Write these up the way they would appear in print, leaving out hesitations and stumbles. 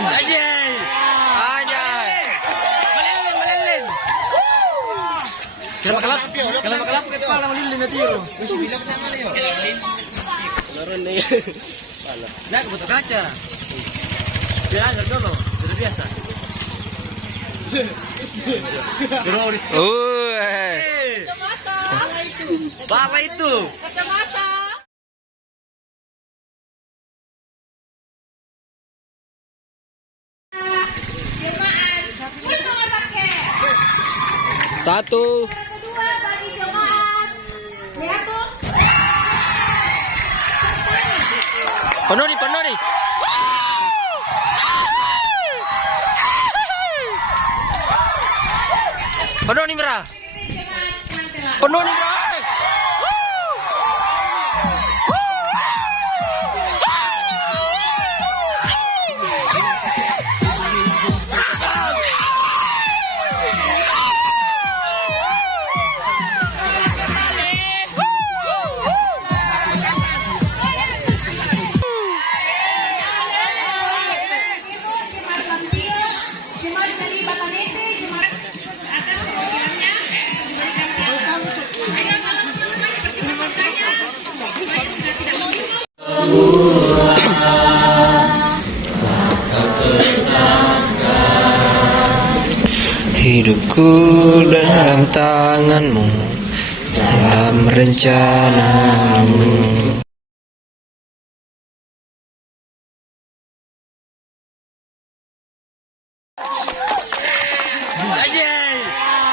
Anjay. Anjay. Malilin. Kalau makalap kepala malilin na tiro. Gusto bilang na nga yun. Laro na yan. Nak, butuh kaca. Biasa dulu, sudah biasa. Teroris. Bala itu. Kacamata. Satu. Kedua bagi jemaat. Lihat tuh. Penuh nih. Penuh nih, Mira. Penuh nih, Mira. Jemaat dari Batanete, jemaat atas perwakilannya. Hidupku dalam tanganmu, dalam rencanamu.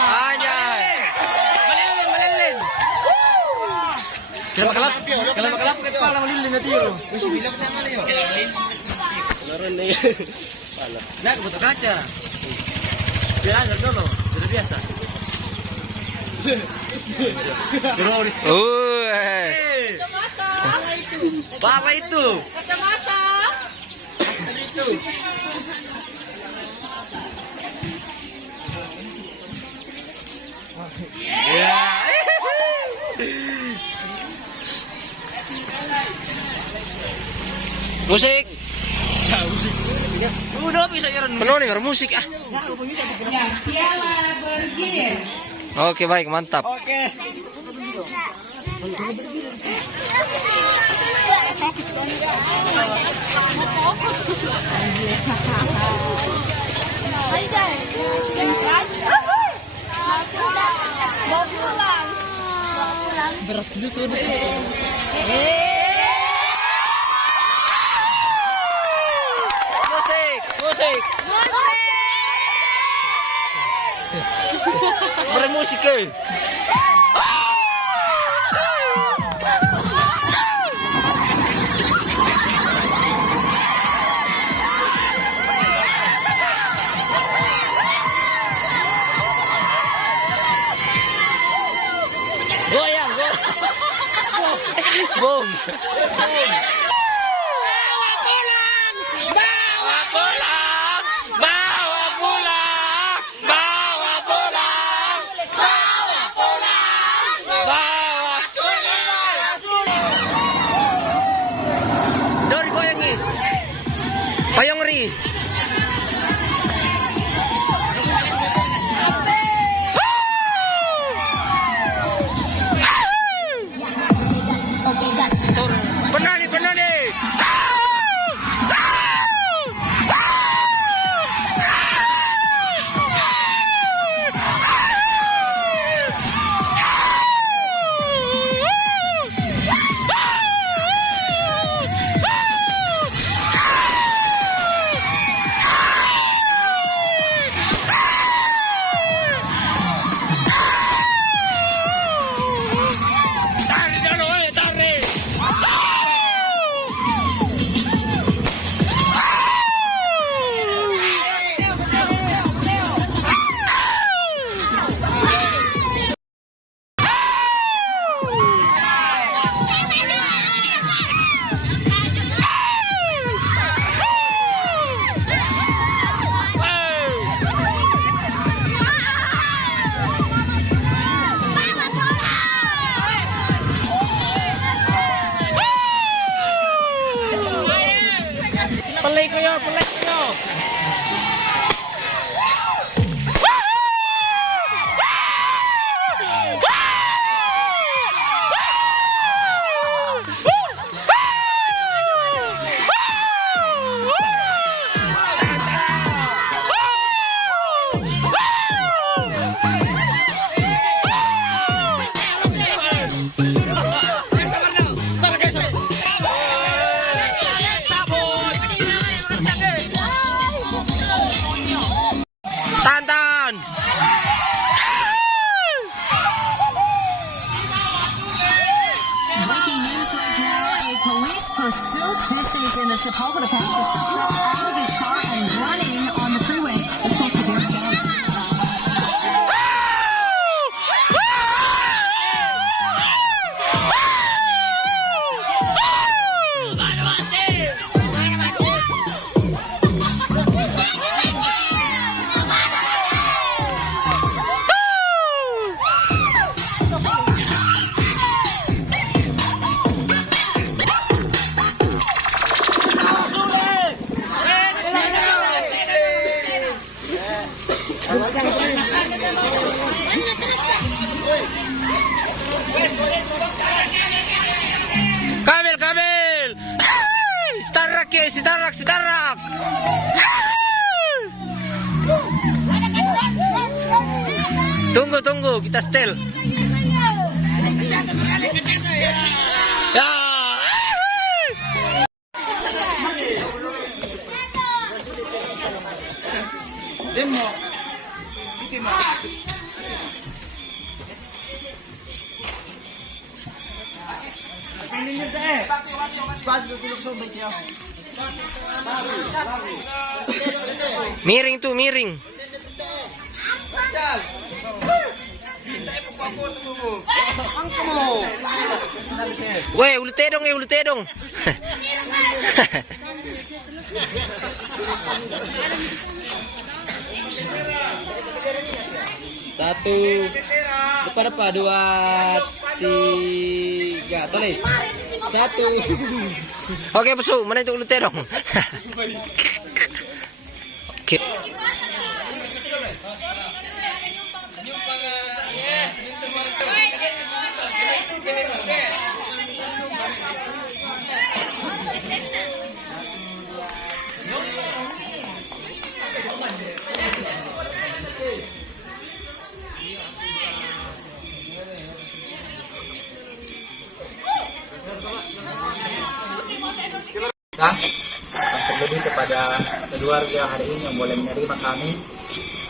Anjay. Malilin. Kalau makalap kepala malilin na tiro. Gusto bilang na nga yun. Laro na yan. Nak, butuh kaca. Biasa dulu, sudah biasa. Teroris. Kacamata. Bala itu. Kacamata. Ya. Musik. Udah bisa nyaran. Penuh nih musik ah. Ya, piala bergilir. Oke, baik, mantap. Oke. Berat gitu Musik. Bermusik ke? Goyang. Boom. Dori goyang nih. Payung ri. Benar nih. Pelay kayo, pelay kayo. Tantan! Breaking news right now, a police pursuit. This is in the Sepulveda Pass. The suspect out of his car and running on the freeway. Let's take the beer again. Kamil, Kamil! Starak ya, starak, starak! Tunggu, tunggu, kita setel. Ya. Demo. Miring tuh, miring. Weh, ulu tedong ya, ulu tedong. Satu, depan, dua, tiga, toleh. Satu. Oke, pesu, mana itu ulu tedong? Oke. Terlebih kepada keluarga hari ini yang boleh menerima kami,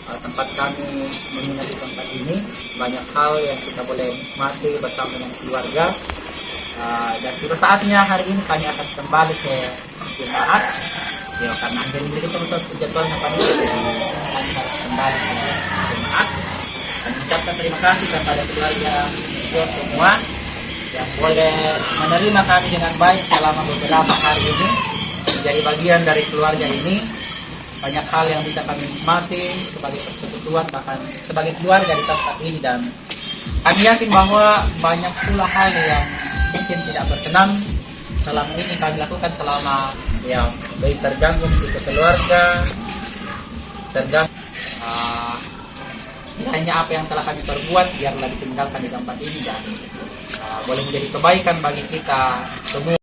tempat kami menginap di tempat ini, banyak hal yang kita boleh nikmati bersama dengan keluarga. Dan tiba saatnya hari ini kami akan kembali ke jemaat. Ya, karena jadi kita untuk jadwalnya kami harus kembali ke jemaat. Dan mengucapkan terima kasih kepada keluarga semua yang boleh menerima kami dengan baik selama beberapa hari ini, menjadi bagian dari keluarga ini. Banyak hal yang bisa kami nikmati sebagai persekutuan, bahkan sebagai keluarga di tempat ini, dan kami yakin bahwa banyak pula hal yang mungkin tidak berkenan selama ini kami lakukan selama yang baik terganggu di keluarga, terganggu hanya apa yang telah kami perbuat biarlah ditinggalkan di tempat ini dan boleh menjadi kebaikan bagi kita semua.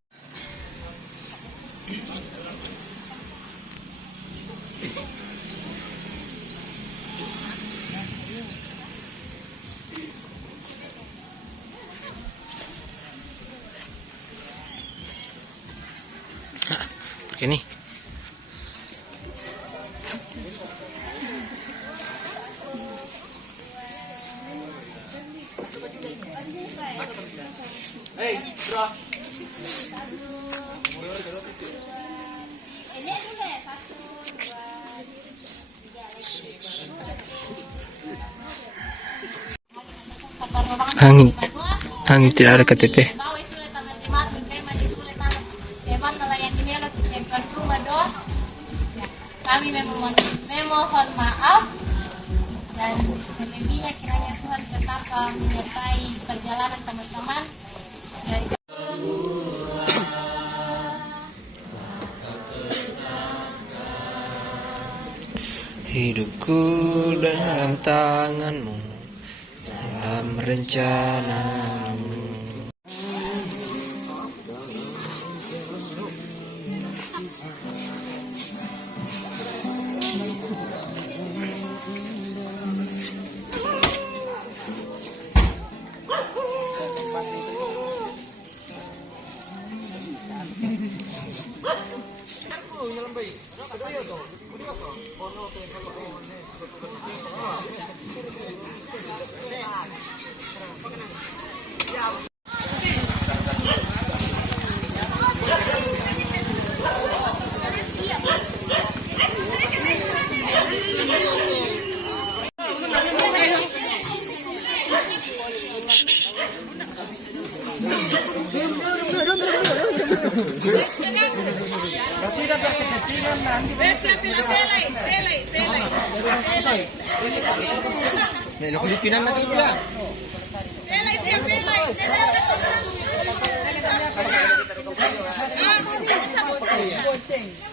Ini. Hey, bro. Angin tidak ada KTP. Kami memohon maaf dan selebihnya kiranya Tuhan tetap menyertai perjalanan teman-teman dari Hidupku dalam tanganmu, dalam rencanamu.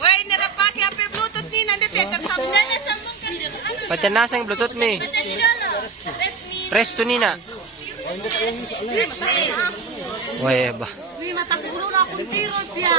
Woi, nara pakai HP Bluetooth ni nanti tetap sambung. Pacan nasa yung Bluetooth mi. Press to nina. Wah ba. Wih, mata guru na akong tirot ya.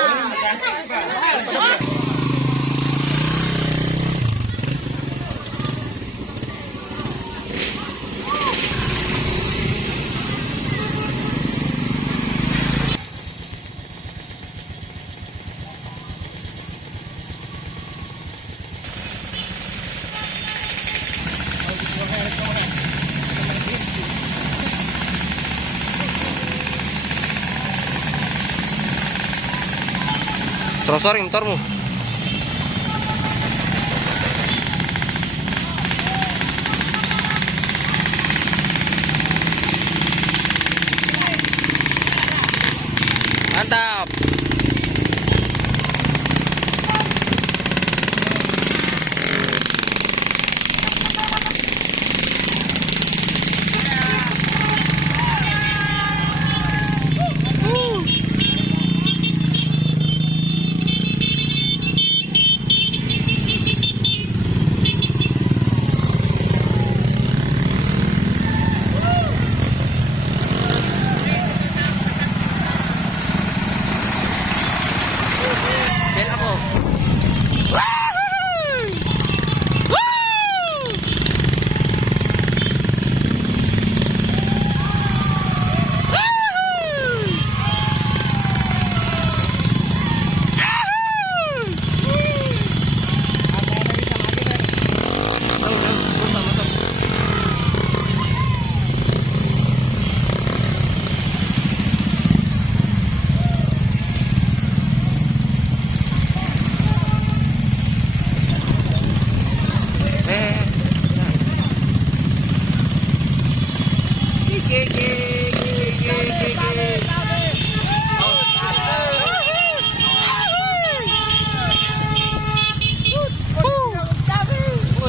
Sorong motormu. Mantap.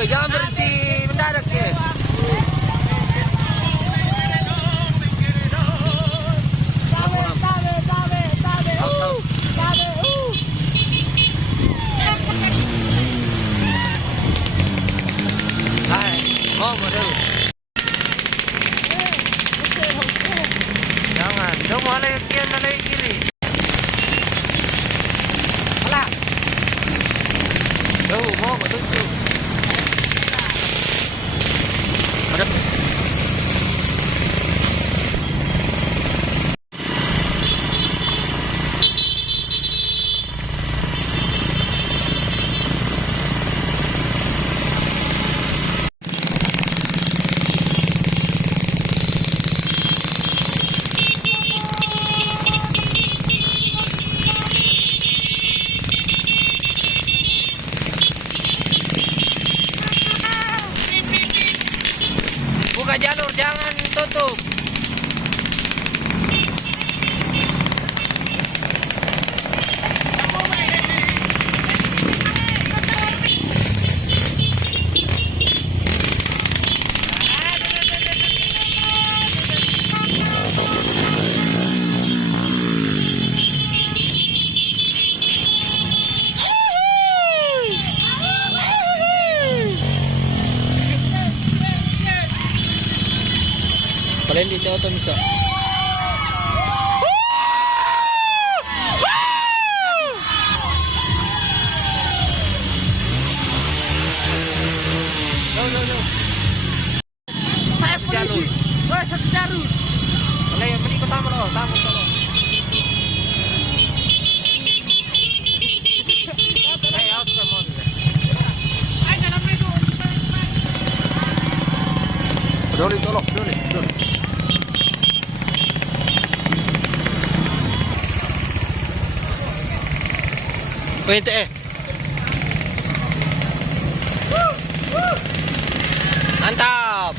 Jangan berhenti mendadak ya. Hai, mau dulu. Jangan, dong mau lagi kiri. Alah. Tuh, mau betul. Kalian di Jawa bisa. Saya polisi. Woi, satu jalur. Wala yung mali ko tama lo, tama lo. Ay, aus ka mo. Ay, dalam itu. Doli tolo, doli. Wait eh. Mantap.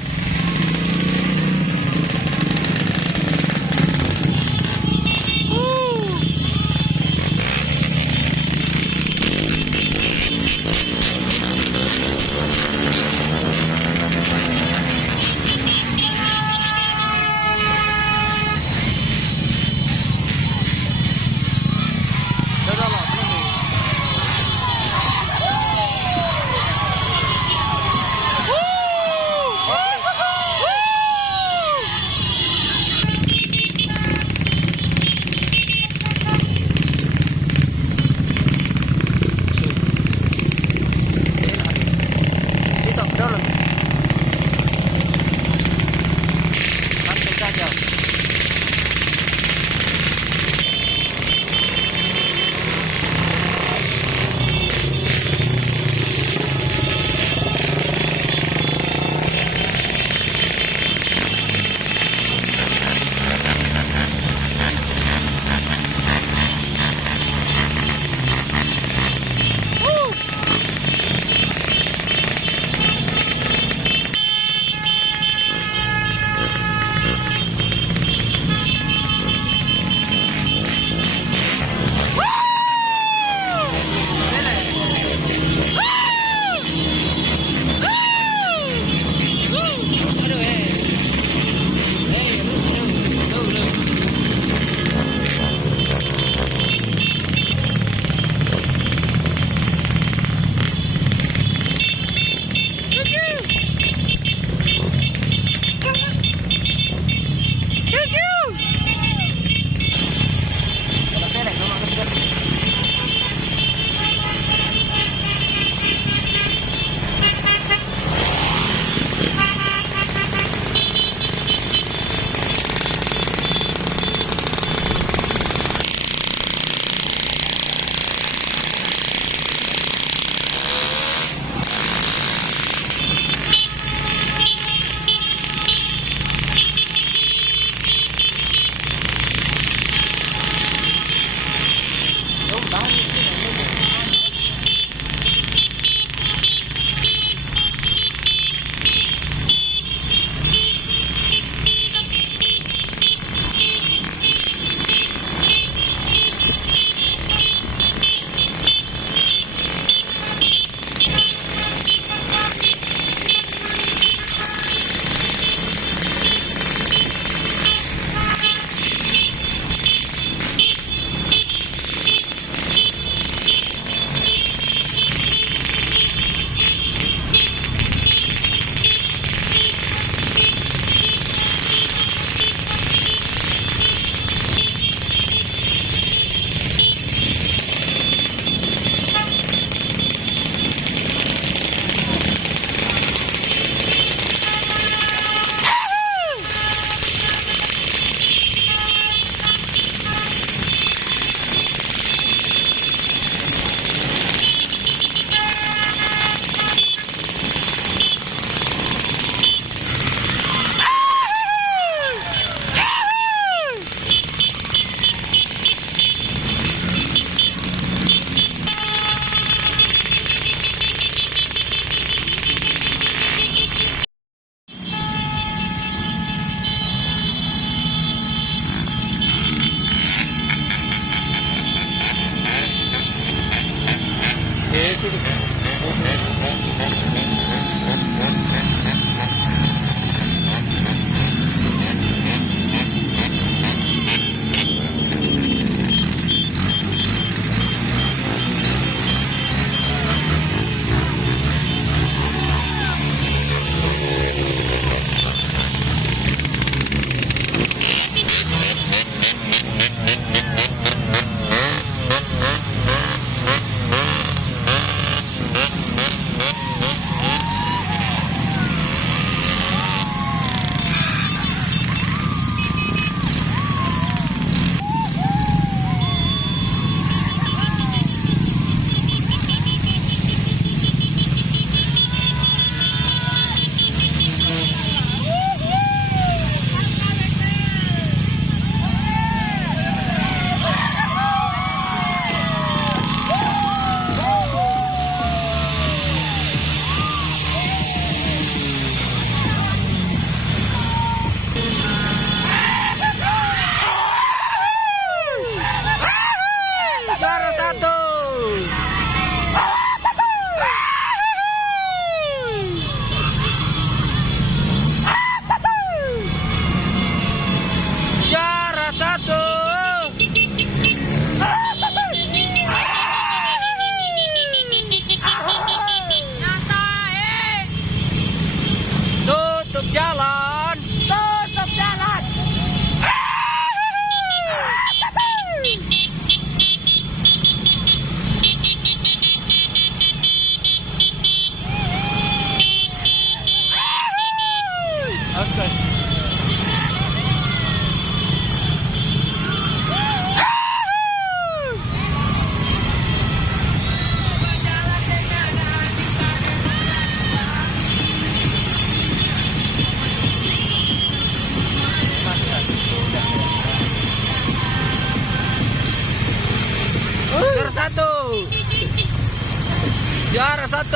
Juara 1.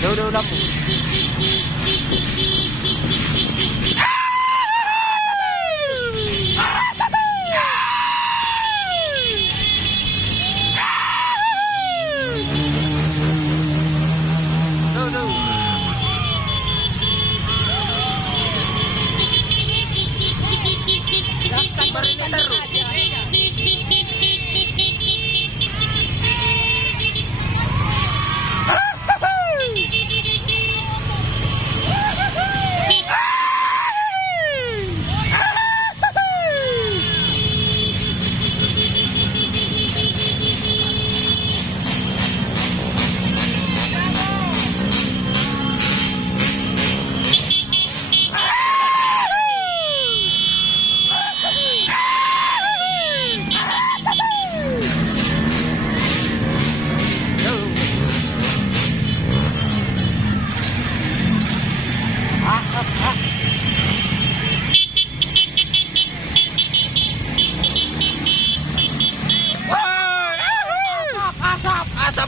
Udah dapur.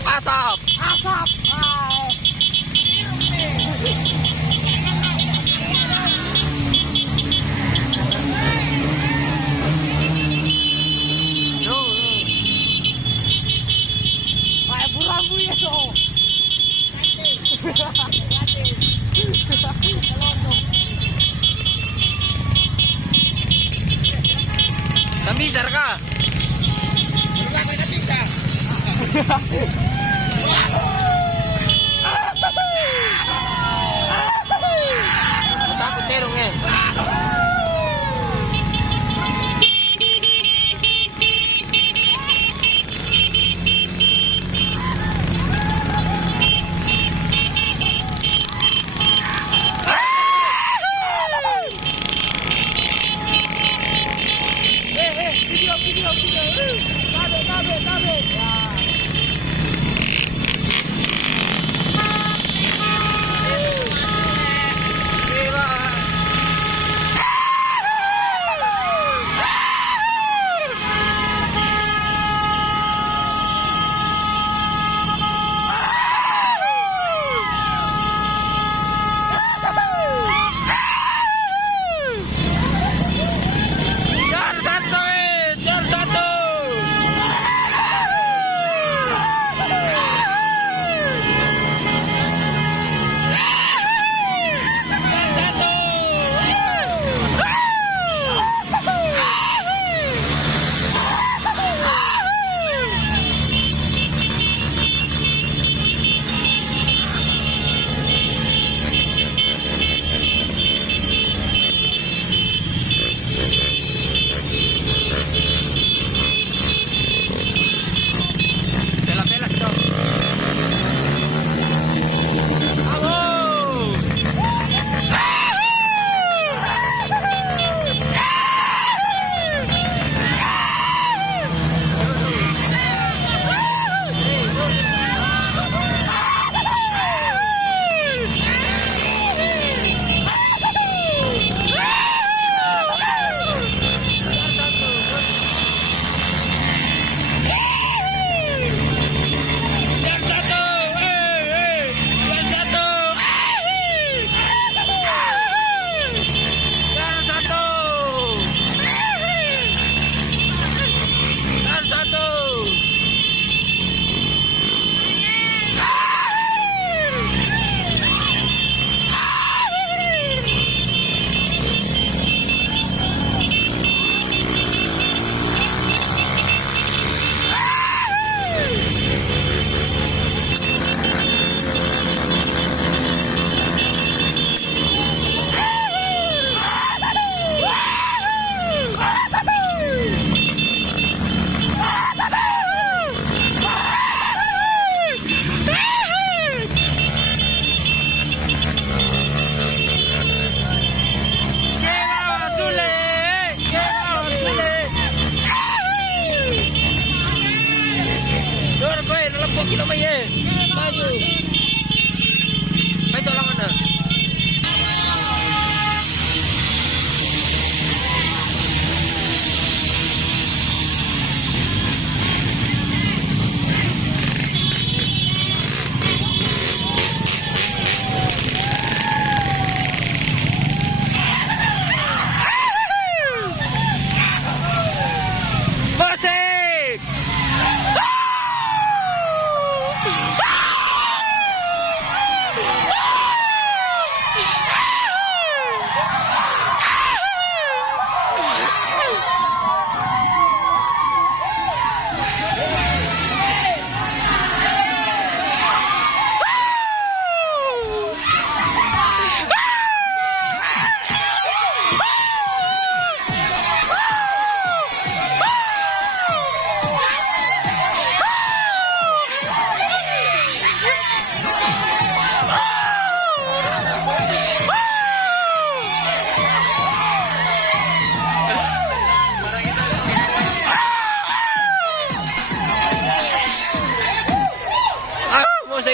Asap. Nambisar ka? Natakot terong eh.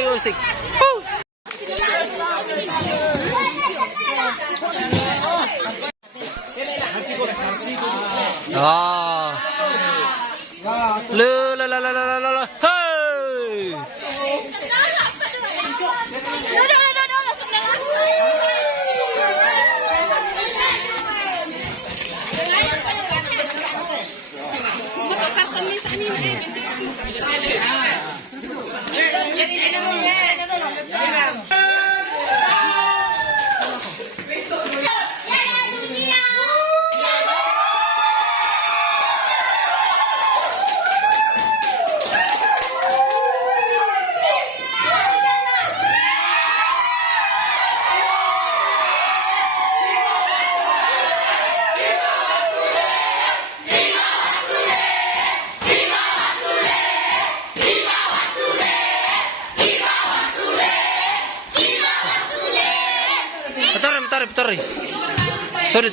musik. Woo! Ah. La. Hey! Bentar. Sudut.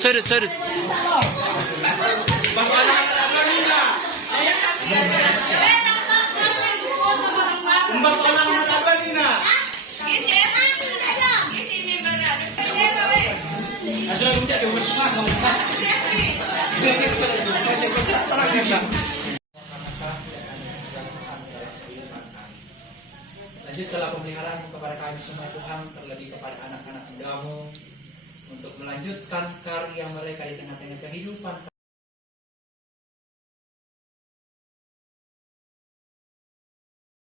Lanjutkanlah pemeliharaan kepada kami semua Tuhan, terlebih kepada anak-anak mudamu, untuk melanjutkan karya mereka di tengah-tengah kehidupan